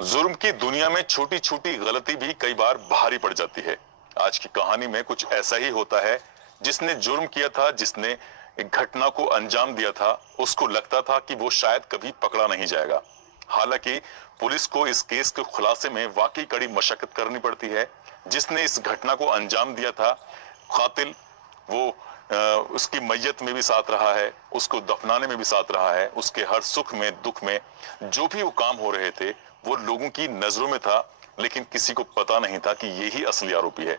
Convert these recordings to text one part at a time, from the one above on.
जुर्म की दुनिया में छोटी छोटी गलती भी कई बार भारी पड़ जाती है। आज की कहानी में कुछ ऐसा ही होता है। जिसने जुर्म किया था, जिसने एक घटना को अंजाम दिया था, उसको लगता था कि वो शायद कभी पकड़ा नहीं जाएगा। हालांकि पुलिस को इस केस के खुलासे में वाकई कड़ी मशक्कत करनी पड़ती है। जिसने इस घटना को अंजाम दिया था, कातिल, वो उसकी मैयत में भी साथ रहा है, उसको दफनाने में भी साथ रहा है, उसके हर सुख में दुख में जो भी वो काम हो रहे थे वो लोगों की नजरों में था, लेकिन किसी को पता नहीं था कि यही असली आरोपी है।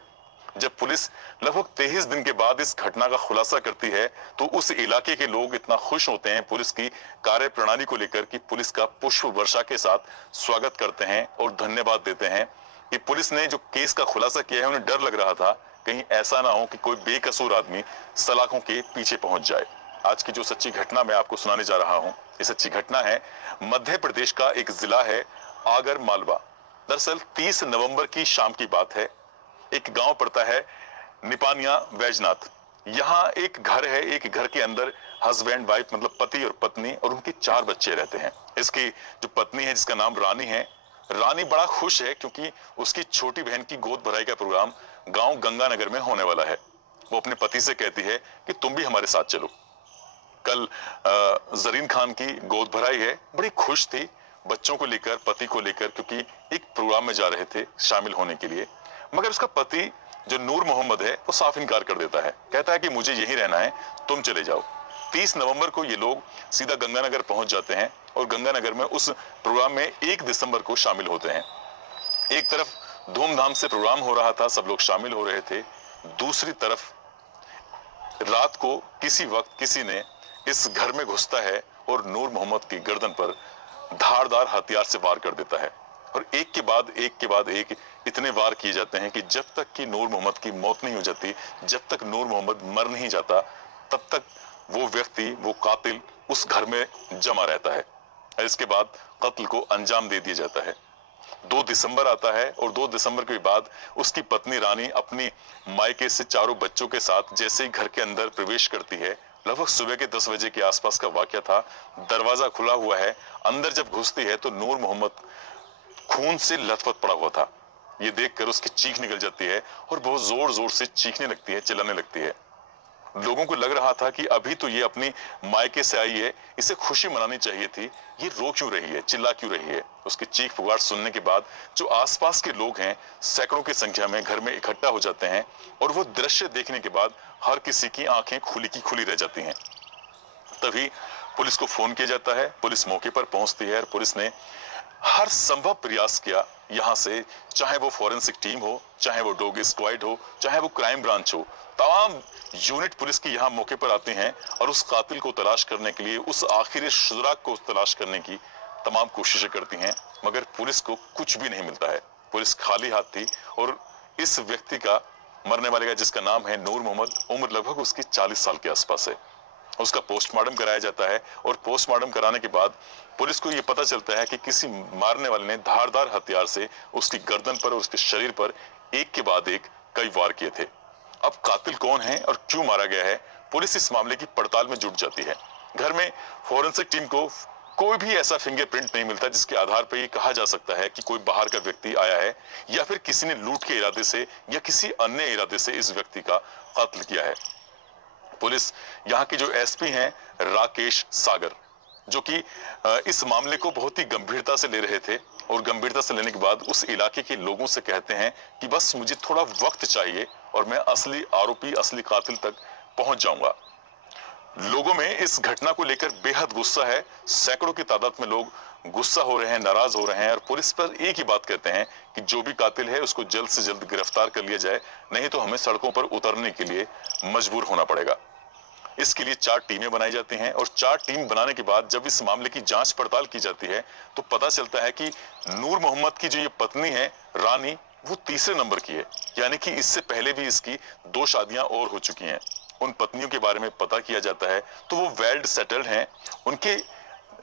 जब पुलिस लगभग 23 दिन के बाद इस घटना का खुलासा करती है तो उस इलाके के लोग इतना खुश होते हैं पुलिस की कार्य प्रणाली को लेकर कि पुलिस का पुष्प वर्षा के साथ स्वागत करते हैं और धन्यवाद देते हैं कि पुलिस ने जो केस का खुलासा किया है, उन्हें डर लग रहा था कहीं ऐसा ना हो कि कोई बेकसूर आदमी सलाखों के पीछे पहुंच जाए। आज की जो सच्ची घटना मैं आपको सुनाने जा रहा हूं, ये सच्ची घटना है मध्य प्रदेश का एक जिला है आगर मालवा। दरअसल 30 नवंबर की शाम की बात है। एक गांव पड़ता है निपानिया बैजनाथ। यहाँ एक घर है, एक घर के अंदर हस्बैंड वाइफ मतलब पति और पत्नी और उनके 4 बच्चे रहते हैं। इसकी जो पत्नी है जिसका नाम रानी है, रानी बड़ा खुश है क्योंकि उसकी छोटी बहन की गोद भराई का प्रोग्राम गांव गंगानगर में होने वाला है। वो अपने पति से कहती है कि तुम भी हमारे साथ चलो। कल जरीन खान की गोद भराई है। बड़ी खुश थी बच्चों को लेकर, पति को लेकर, क्योंकि एक प्रोग्राम में जा रहे थे शामिल होने के लिए। मगर उसका पति जो नूर मोहम्मद है वो साफ इनकार कर देता है, कहता है कि मुझे यहीं रहना है, तुम चले जाओ। 30 नवंबर को ये लोग सीधा गंगानगर पहुंच जाते हैं और गंगानगर में उस प्रोग्राम में 1 दिसंबर को शामिल होते हैं। एक तरफ धूमधाम से प्रोग्राम हो रहा था, सब लोग शामिल हो रहे थे। दूसरी तरफ रात को किसी वक्त किसी ने इस घर में घुसता है और नूर मोहम्मद की गर्दन पर धारदार हथियार से वार कर देता है। और एक के बाद एक इतने वार किए जाते हैं कि जब तक कि नूर मोहम्मद की मौत नहीं हो जाती, जब तक नूर मोहम्मद मर नहीं जाता, तब तक वो व्यक्ति, वो कातिल उस घर में जमा रहता है। इसके बाद कत्ल को अंजाम दे दिया जाता है। 2 दिसंबर आता है और 2 दिसंबर के बाद उसकी पत्नी रानी अपनी मायके से चारों बच्चों के साथ जैसे ही घर के अंदर प्रवेश करती है, लगभग सुबह के 10 बजे के आसपास का वाकया था। दरवाजा खुला हुआ है, अंदर जब घुसती है तो नूर मोहम्मद खून से लथपथ पड़ा हुआ था। ये देखकर उसकी चीख निकल जाती है और बहुत जोर जोर से चीखने लगती है, चिल्लाने लगती है। लोगों को लग रहा था कि अभी तो ये अपनी मायके से आई है, इसे खुशी मनानी चाहिए थी, ये रो क्यों रही है, चिल्ला क्यों रही है। उसकी चीख पुकार सुनने के बाद जो आसपास के लोग हैं सैकड़ों की संख्या में घर में इकट्ठा हो जाते हैं और वो दृश्य देखने के बाद हर किसी की आंखें खुली की खुली रह जाती हैं। तभी पुलिस को फोन किया जाता है, पुलिस मौके पर पहुंचती है और पुलिस ने हर संभव प्रयास किया यहां से, चाहे वो फॉरेंसिक टीम हो, चाहे वो डॉग स्क्वाड हो, चाहे वो क्राइम ब्रांच हो, तमाम यूनिट पुलिस की यहां मौके पर आते हैं और उस कातिल को तलाश करने के लिए, उस आखिरी शुराक को तलाश करने की तमाम कोशिशें करती हैं। मगर पुलिस को कुछ भी नहीं मिलता है। पुलिस खाली हाथ थी और इस व्यक्ति का, मरने वाले का जिसका नाम है नूर मोहम्मद, उम्र लगभग उसकी 40 साल के आसपास है। उसका पोस्टमार्टम कराया जाता है और पोस्टमार्टम कराने के बाद पुलिस को यह पता चलता है कि किसी मारने वाले ने धारदार हथियार से उसकी गर्दन पर और उसके शरीर पर एक के बाद एक कई वार किए थे। अब कातिल कौन है और क्यों मारा गया है, पुलिस इस मामले की पड़ताल में जुट जाती है। घर में फॉरेंसिक टीम को कोई भी ऐसा फिंगरप्रिंट नहीं मिलता जिसके आधार पर यह कहा जा सकता है कि कोई बाहर का व्यक्ति आया है या फिर किसी ने लूट के इरादे से या किसी अन्य इरादे से इस व्यक्ति का कत्ल किया है। पुलिस यहाँ के जो एसपी हैं राकेश सागर, जो कि इस मामले को बहुत ही गंभीरता से ले रहे थे और गंभीरता से लेने के बाद उस इलाके के लोगों से कहते हैं कि बस मुझे थोड़ा वक्त चाहिए और मैं असली आरोपी, असली कातिल तक पहुंच जाऊंगा। लोगों में इस घटना को लेकर बेहद गुस्सा है। सैकड़ों की तादाद में लोग गुस्सा हो रहे हैं, नाराज हो रहे हैं और पुलिस पर एक ही बात कहते हैं कि जो भी कातिल है उसको जल्द से जल्द गिरफ्तार कर लिया जाए, नहीं तो हमें सड़कों पर उतरने के लिए मजबूर होना पड़ेगा। इसके लिए 4 टीमें बनाई जाती हैं और 4 टीम बनाने के बाद जब इस मामले की जांच पड़ताल की जाती है तो पता चलता है कि नूर मोहम्मद की जो ये पत्नी है रानी, वो तीसरे नंबर की है, यानी कि इससे पहले भी इसकी 2 शादियां और हो चुकी हैं। उन पत्नियों के बारे में पता किया जाता है तो वो वेल सेटल्ड हैं। उनके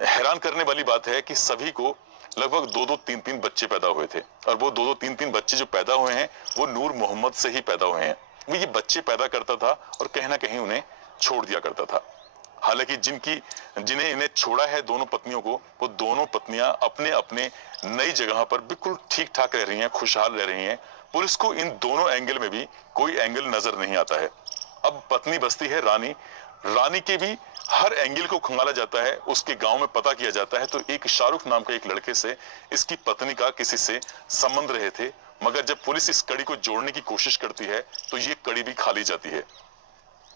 हैरान करने वाली बात है कि सभी को लगभग 2-2, 3-3 बच्चे पैदा हुए थे और वो 2-2, 3-3 बच्चे जो पैदा हुए हैं वो नूर मोहम्मद से ही पैदा हुए हैं। वो ये बच्चे पैदा करता था और कहीं ना कहीं उन्हें छोड़ दिया करता था। हालांकि जिन्हें इन्हें छोड़ा है दोनों पत्नियों को, वो दोनों पत्नियां अपने अपने नई जगह पर बिल्कुल ठीक ठाक रह रही हैं, खुशहाल रह रही हैं। पुलिस को इन दोनों एंगल में भी कोई एंगल नजर नहीं आता है। अब पत्नी बसती है रानी। रानी के भी हर एंगल को खंगाला जाता है, उसके गांव में पता किया जाता है तो एक शाहरुख नाम के एक लड़के से इसकी पत्नी का किसी से संबंध रहे थे। मगर जब पुलिस इस कड़ी को जोड़ने की कोशिश करती है तो ये कड़ी भी खाली जाती है।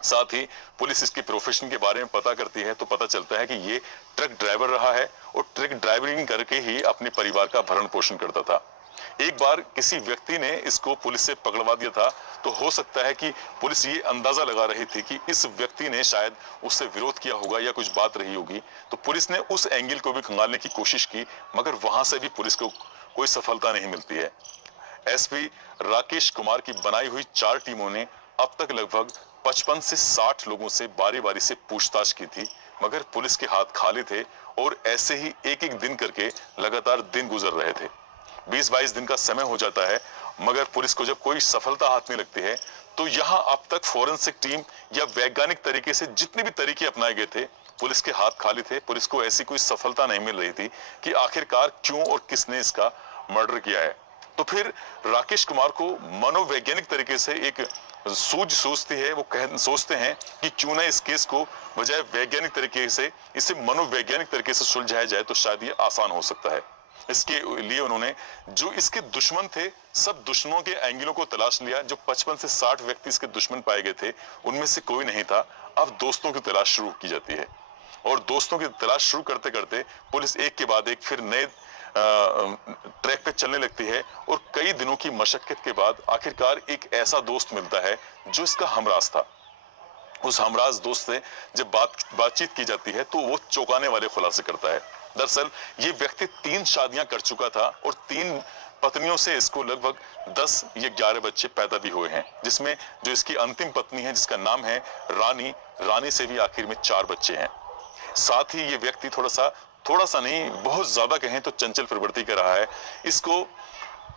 साथ ही पुलिस इसके प्रोफेशन के बारे में पता करती है तो पता चलता है कि ये ट्रक ड्राइवर रहा है और ट्रक ड्राइविंग करके ही अपने परिवार का भरण पोषण करता था। एक बार किसी व्यक्ति ने इसको पुलिस से पकड़वा दिया था, तो हो सकता है कि पुलिस ये अंदाजा लगा रही थी कि इस व्यक्ति ने शायद उससे विरोध किया होगा या कुछ बात रही होगी, तो पुलिस ने उस एंगल को भी खंगालने की कोशिश की, मगर वहां से भी पुलिस को कोई सफलता नहीं मिलती है। एसपी राकेश कुमार की बनाई हुई 4 टीमों ने अब तक लगभग 55 से 60 लोगों से बारी बारी से पूछताछ की थी, मगर पुलिस के हाथ खाली थे और ऐसे ही एक एक दिन करके लगातार दिन गुजर रहे थे। 20-22 दिन का समय हो जाता है, मगर पुलिस को जब कोई सफलता हाथ में लगती है तो यहाँ अब तक फोरेंसिक टीम या वैज्ञानिक तरीके से जितने भी तरीके अपनाए गए थे, पुलिस के हाथ खाली थे। पुलिस को ऐसी कोई सफलता नहीं मिल रही थी कि आखिरकार क्यों और किसने इसका मर्डर किया है। तो फिर राकेश कुमार को मनोवैज्ञानिक तरीके से एक सूझ सोचती है, वो सोचते हैं कि क्यों ना इस केस को बजाय वैज्ञानिक तरीके से इसे मनोवैज्ञानिक तरीके से सुलझाया जाए तो शायद ये आसान हो सकता है। इसके लिए उन्होंने जो इसके दुश्मन थे, सब दुश्मनों के एंगलों को तलाश लिया। जो 55 से 60 व्यक्ति इसके दुश्मन पाए गए थे, उनमें से कोई नहीं था। अब दोस्तों की तलाश शुरू की जाती है और दोस्तों की तलाश शुरू करते करते पुलिस एक के बाद एक फिर नए ट्रैक पे चलने लगती है और कई दिनों की मशक्कत के बाद आखिरकार एक ऐसा दोस्त मिलता है जो इसका हमराज था। उस हमराज दोस्त से जब बातचीत की जाती है तो वो चौंकाने वाले खुलासे करता है। दरअसल ये व्यक्ति 3 शादियां कर चुका था और 3 पत्नियों से इसको लगभग 10 या 11 बच्चे पैदा भी हुए हैं, जिसमें जो इसकी अंतिम पत्नी है जिसका नाम है रानी, रानी से भी आखिर में 4 बच्चे हैं। साथ ही ये व्यक्ति थोड़ा सा नहीं, बहुत ज्यादा कहें तो चंचल प्रवृत्ति का रहा है। इसको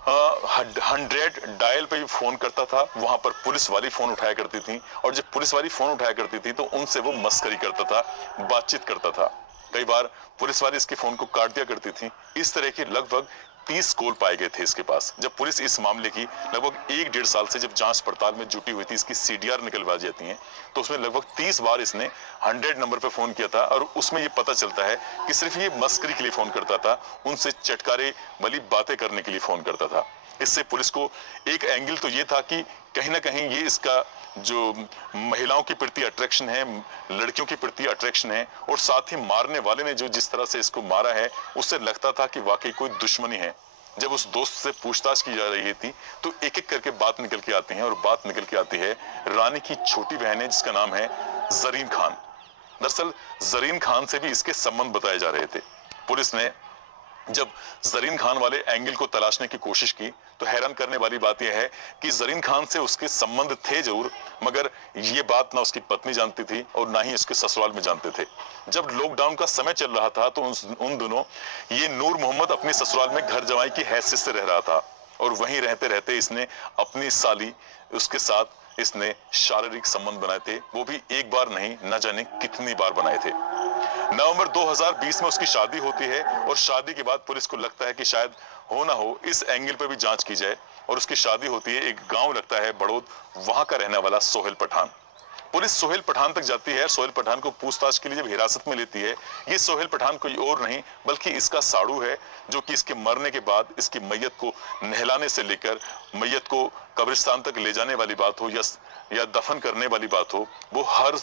100 डायल पे भी फोन करता था, वहां पर पुलिस वाली फोन उठाया करती थी और जब पुलिस वाली फोन उठाया करती थी तो उनसे वो मस्करी करता था, बातचीत करता था। कई बार पुलिस वाली इसके फोन को काट दिया करती थी। इस तरह के लगभग 30 कॉल पाए गए थे इसके पास। जब पुलिस इस मामले की लगभग 1-1.5 साल से जब जांच पड़ताल में जुटी हुई थी, इसकी सीडीआर निकलवा जाती है, तो उसमें लगभग 30 बार इसने 100 नंबर पे फोन किया था और उसमें ये पता चलता है कि सिर्फ ये मस्करी के लिए फोन करता था, उनसे चटकारे वाली बातें करने के लिए फोन करता था। इससे पुलिस को एक एंगल तो ये था कि कहीं ना कहीं ये इसका जो महिलाओं के प्रति अट्रैक्शन है, लड़कियों के प्रति अट्रैक्शन है, और साथ ही मारने वाले ने जो जिस तरह से इसको मारा है उससे लगता था कि वाकई कोई दुश्मनी है। जब उस दोस्त से पूछताछ की जा रही थी तो एक एक करके बात निकल के आती है और बात निकल के आती है रानी की छोटी बहन है जिसका नाम है जरीन खान। दरअसल जरीन खान से भी इसके संबंध बताए जा रहे थे। पुलिस ने जब जरीन खान वाले एंगल को तलाशने की कोशिश की तो हैरान करने वाली बात यह है कि जरीन खान से उसके संबंध थे जरूर, मगर ये बात ना उसकी पत्नी जानती थी और ना ही उसके ससुराल में जानते थे। जब लॉकडाउन का समय चल रहा था तो उन दोनों ये नूर मोहम्मद अपने ससुराल में घर जमाई की हैसियत से रह रहा था और वहीं रहते रहते इसने अपनी साली उसके साथ इसने शारीरिक संबंध बनाए थे। वो भी एक बार नहीं, न जाने कितनी बार बनाए थे। नवंबर 2020 में उसकी शादी होती है और शादी के बाद पुलिस को लगता है कि शायद हो ना हो इस एंगल पे भी जांच की जाए और उसकी शादी होती है। एक गांव लगता है बड़ौद, वहां का रहने वाला सोहेल पठान। पुलिस सोहेल पठान तक जाती है। सोहेल पठान को पूछताछ के लिए जब हिरासत में लेती है, ये सोहेल पठान कोई और नहीं बल्कि इसका साड़ू है, जो कि इसके मरने के बाद इसकी मैयत को नहलाने से लेकर मैयत को कब्रिस्तान तक ले जाने वाली बात हो या दफन करने वाली बात हो, वो हर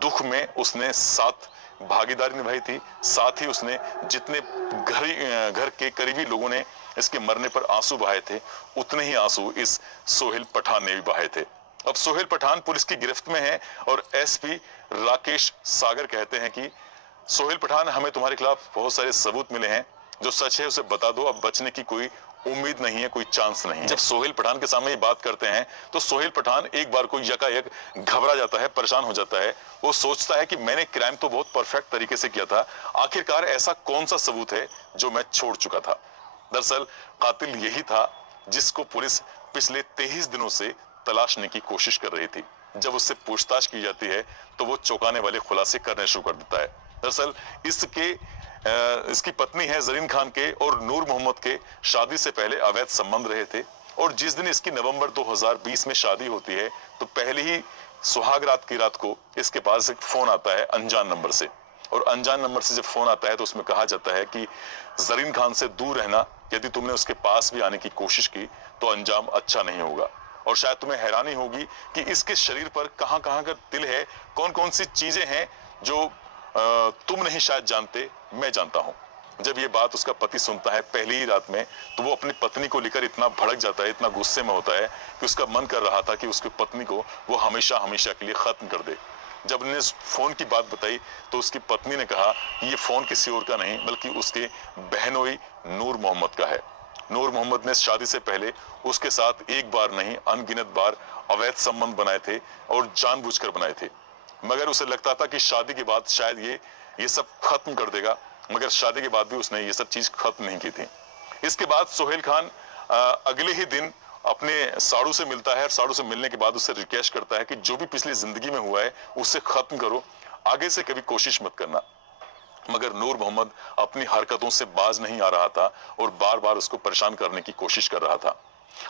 दुख में उसने साथ भागीदारी निभाई थी। साथ ही उसने जितने घर के करीबी लोगों ने इसके मरने पर आंसू बहाए थे, उतने ही आंसू इस सोहेल पठान ने भी बहाए थे। अब सोहेल पठान पुलिस की गिरफ्त में है और एसपी राकेश सागर कहते हैं कि सोहेल पठान, हमें तुम्हारे खिलाफ बहुत सारे सबूत मिले हैं, जो सच है उसे बता दो, अब बचने की कोई उम्मीद नहीं है, कोई चांस नहीं है। जब सोहेल पठान के सामने ये बात करते हैं तो सोहेल पठान एक बार को यकायक घबरा जाता है, परेशान हो जाता है। वो सोचता है कि मैंने क्राइम तो बहुत परफेक्ट तरीके से किया था, आखिरकार ऐसा कौन सा सबूत है जो मैं छोड़ चुका था। दरअसल कातिल यही था जिसको पुलिस पिछले 23 दिनों से तलाशने की कोशिश कर रही थी। जब उससे पूछताछ की जाती है तो वो चौंकाने वाले खुलासे करने शुरू कर देता है। दरअसल इसकी पत्नी है जरीन खान के और नूर मोहम्मद के शादी से पहले अवैध संबंध रहे थे, और जिस दिन इसकी नवंबर 2020 में शादी होती है तो पहले ही सुहाग रात की रात को इसके पास एक फोन आता है अनजान नंबर से, और अनजान नंबर से जब फोन आता है तो उसमें कहा जाता है कि जरीन खान से दूर रहना, यदि तुमने उसके पास भी आने की कोशिश की तो अंजाम अच्छा नहीं होगा। और शायद तुम्हें हैरानी होगी कि इसके शरीर पर कहां कहां का तिल है, कौन कौन सी चीजें हैं जो तुम नहीं शायद जानते, मैं जानता हूं। जब ये बात उसका पति सुनता है पहली ही रात में, तो वो अपनी पत्नी को लेकर इतना भड़क जाता है, इतना गुस्से में होता है कि उसका मन कर रहा था कि उसकी पत्नी को वो हमेशा हमेशा के लिए खत्म कर दे। जब उन्हें फोन की बात बताई तो उसकी पत्नी ने कहा ये फोन किसी और का नहीं बल्कि उसके बहनोई नूर मोहम्मद का है। नूर मोहम्मद ने शादी से पहले उसके साथ एक बार नहीं अनगिनत बार अवैध संबंध बनाए थे, और जानबूझकर बनाए थे। मगर उसे लगता था कि शादी के बाद शायद ये सब खत्म कर देगा, मगर शादी के बाद भी उसने ये सब चीज खत्म नहीं की थी। इसके बाद सोहेल खान अगले ही दिन अपने साड़ू से मिलता है, और साड़ू से मिलने के बाद उससे रिक्वेस्ट करता है कि जो भी पिछली जिंदगी में हुआ है उससे खत्म करो, आगे से कभी कोशिश मत करना। मगर नूर मोहम्मद अपनी हरकतों से बाज नहीं आ रहा था और बार बार उसको परेशान करने की कोशिश कर रहा था।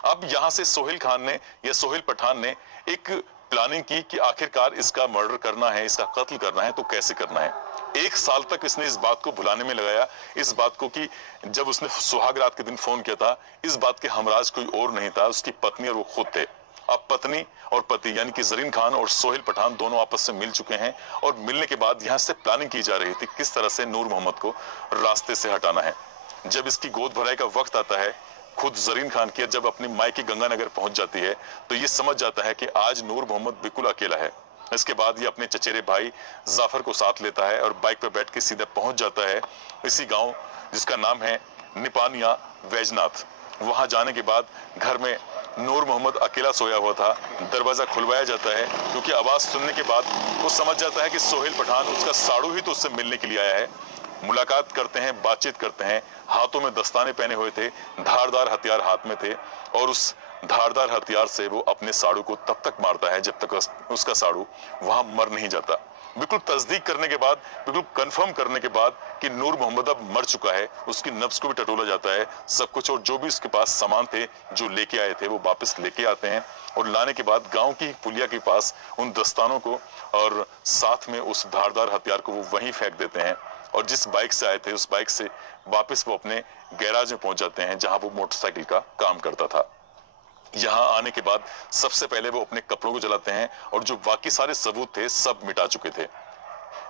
अब यहां से सोहेल खान ने या सोहेल पठान ने एक प्लानिंग की कि आखिरकार इसका मर्डर करना है, इसका कत्ल करना है तो कैसे करना है। 1 साल तक इसने इस बात को भुलाने में लगाया, इस बात को कि जब उसने सुहाग रात के दिन फोन किया था इस बात के हमराज कोई और नहीं था, उसकी पत्नी और वो खुद थे। अब पत्नी और पति यानी कि जरीन खान और सोहेल पठान दोनों आपस से मिल चुके हैं, और मिलने के बाद यहाँ से प्लानिंग की जा रही थी किस तरह से नूर मोहम्मद को रास्ते से हटाना है। जब इसकी गोद भराई का वक्त आता है, खुद जरीन खान की जब अपनी मायके गंगानगर पहुंच जाती है तो ये समझ जाता है कि आज नूर मोहम्मद बिल्कुल अकेला है। इसके बाद ये अपने चचेरे भाई जाफर को साथ लेता है और बाइक पर बैठ के सीधा पहुंच जाता है इसी गांव जिसका नाम है निपानिया वैजनाथ। वहां जाने के बाद घर में नूर मोहम्मद अकेला सोया हुआ था। दरवाजा खुलवाया जाता है क्योंकि आवाज सुनने के बाद वो समझ जाता है कि सोहेल पठान उसका साड़ू ही तो उससे मिलने के लिए आया है। मुलाकात करते हैं, बातचीत करते हैं। हाथों में दस्ताने पहने हुए थे, धारदार हथियार हाथ में थे, और उस धारदार हथियार से वो अपने साड़ू को तब तक मारता है जब तक उसका साड़ू वहां मर नहीं जाता। बिल्कुल तस्दीक करने के बाद, बिल्कुल कंफर्म करने के बाद कि नूर मोहम्मद अब मर चुका है, उसकी नफ्स को भी टटोला जाता है सब कुछ, और जो भी उसके पास सामान थे जो लेके आए थे वो वापस लेके आते हैं, और लाने के बाद गांव की पुलिया के पास उन दस्तानों को और साथ में उस धारदार हथियार को वो वहीं फेंक देते हैं, और जिस बाइक से आए थे उस बाइक से वापस वो अपने गैराज में पहुंच जाते हैं जहां वो मोटरसाइकिल का काम करता था। यहां आने के बाद सबसे पहले वो अपने कपड़ों को जलाते हैं, और जो बाकी सारे सबूत थे सब मिटा चुके थे।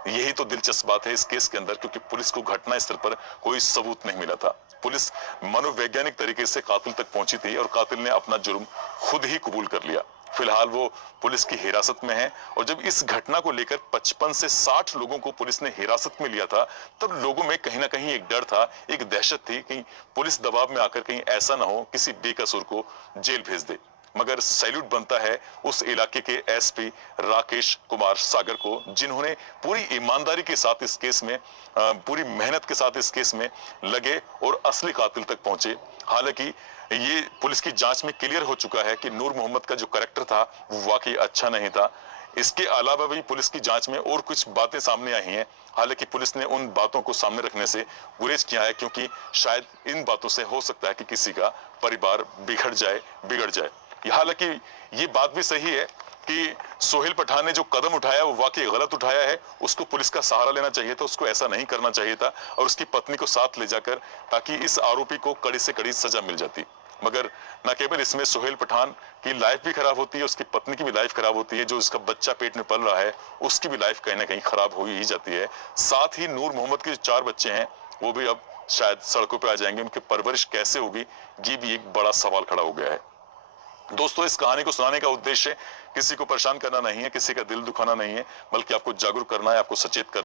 यही तो दिलचस्प बात है इस केस के अंदर, क्योंकि पुलिस को घटना स्थल पर कोई सबूत नहीं मिला था। पुलिस मनोवैज्ञानिक तरीके से कातिल तक पहुंची थी और कातिल ने अपना जुर्म खुद ही कबूल कर लिया। फिलहाल वो पुलिस की हिरासत में है, और जब इस घटना को लेकर 55 से 60 लोगों को पुलिस ने हिरासत में लिया था तब लोगों में कहीं ना कहीं एक डर था, एक दहशत थी कि पुलिस दबाव में आकर कहीं ऐसा ना हो किसी बेकसूर को जेल भेज दे। मगर सैल्यूट बनता है उस इलाके के एसपी राकेश कुमार सागर को, जिन्होंने पूरी ईमानदारी के साथ इस केस में, पूरी मेहनत के साथ इस केस में लगे और असली कातिल तक पहुंचे। हालांकि ये पुलिस की जांच में क्लियर हो चुका है कि नूर मोहम्मद का जो कैरेक्टर था वो वाकई अच्छा नहीं था। इसके अलावा भी पुलिस की जांच में और कुछ बातें सामने आई हैं। हालांकि पुलिस ने उन बातों को सामने रखने से गुरेज किया है, क्योंकि शायद इन बातों से हो सकता है कि किसी का परिवार बिगड़ जाए। हालांकि ये बात भी सही है कि सोहेल पठान ने जो कदम उठाया वो वाकई गलत उठाया है। उसको पुलिस का सहारा लेना चाहिए था, उसको ऐसा नहीं करना चाहिए था, और उसकी पत्नी को साथ ले जाकर, ताकि इस आरोपी को कड़ी से कड़ी सजा मिल जाती। मगर न केवल इसमें सोहेल पठान की लाइफ भी खराब होती है, उसकी पत्नी की भी लाइफ खराब होती है, जो उसका बच्चा पेट में पल रहा है उसकी भी लाइफ कहीं ना कहीं खराब हो ही जाती है। साथ ही नूर मोहम्मद के जो 4 बच्चे हैं वो भी अब शायद सड़कों पर आ जाएंगे। उनकी परवरिश कैसे होगी ये भी एक बड़ा सवाल खड़ा हो गया है। दोस्तों, इस कहानी को सुनाने का उद्देश्य किसी को परेशान करना नहीं है, किसी का दिल दुखाना नहीं है, बल्कि आपको जागरूक करना है, आपको सचेत करना है।